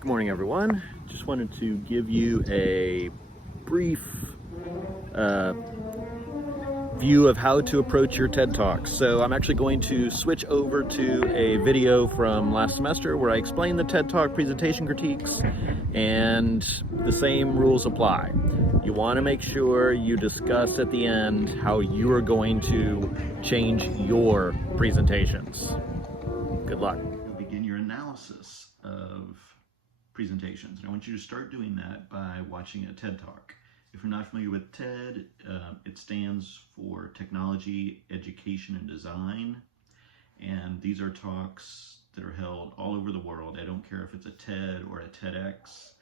Good morning, everyone. Just wanted to give you a brief view of how to approach your TED Talks. So I'm actually going to switch over to a video from last semester where I explained the TED Talk presentation critiques, and the same rules apply. You want to make sure you discuss at the end how you are going to change your presentations. Good luck. You'll begin your analysis of presentations, and I want you to start doing that by watching a TED Talk. If you're not familiar with TED, it stands for Technology, Education, and Design, and these are talks that are held all over the world. I don't care if it's a TED or a TEDx.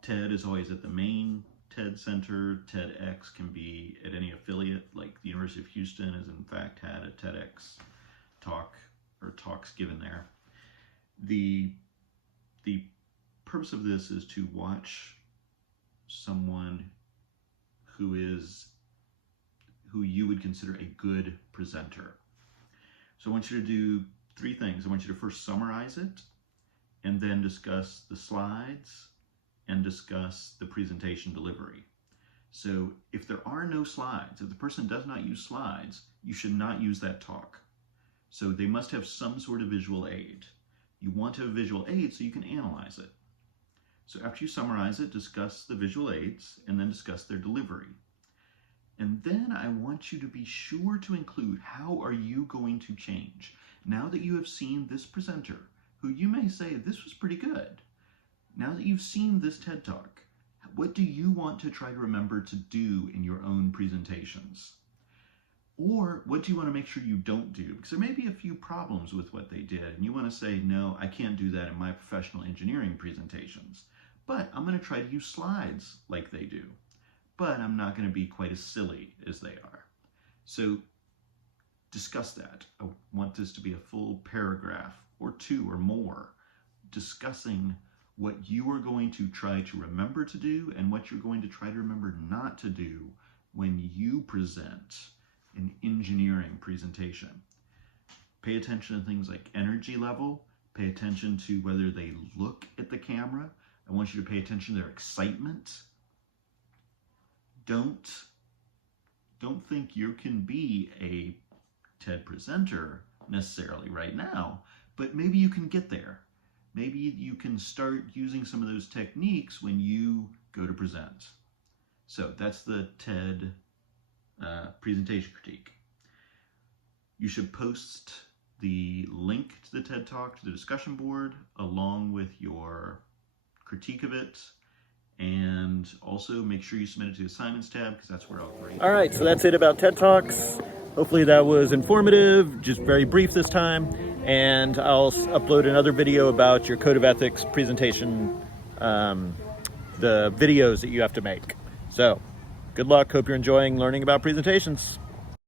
TED is always at the main TED Center. TEDx can be at any affiliate, like the University of Houston has in fact had a TEDx talk or talks given there. The purpose of this is to watch someone who you would consider a good presenter. So I want you to do three things. I want you to first summarize it, and then discuss the slides, and discuss the presentation delivery. So if there are no slides, if the person does not use slides, you should not use that talk. So they must have some sort of visual aid. You want to have a visual aid so you can analyze it. So after you summarize it, discuss the visual aids, and then discuss their delivery. And then I want you to be sure to include, how are you going to change? Now that you have seen this presenter, who you may say, this was pretty good. Now that you've seen this TED Talk, what do you want to try to remember to do in your own presentations? Or what do you want to make sure you don't do? Because there may be a few problems with what they did, and you want to say, no, I can't do that in my professional engineering presentations. But I'm going to try to use slides like they do. But I'm not going to be quite as silly as they are. So discuss that. I want this to be a full paragraph or two or more discussing what you are going to try to remember to do and what you're going to try to remember not to do when you present an engineering presentation. Pay attention to things like energy level. Pay attention to whether they look at the camera. I want you to pay attention to their excitement. Don't think you can be a TED presenter necessarily right now, but maybe you can get there. Maybe you can start using some of those techniques when you go to present. So that's the TED presentation critique. You should post the link to the TED Talk to the discussion board along with your critique of it, and also make sure you submit it to the assignments tab, because that's where I'll grade. All right, so that's it about TED Talks. Hopefully that was informative, just very brief this time, and I'll upload another video about your Code of Ethics presentation, the videos that you have to make. So good luck, hope you're enjoying learning about presentations.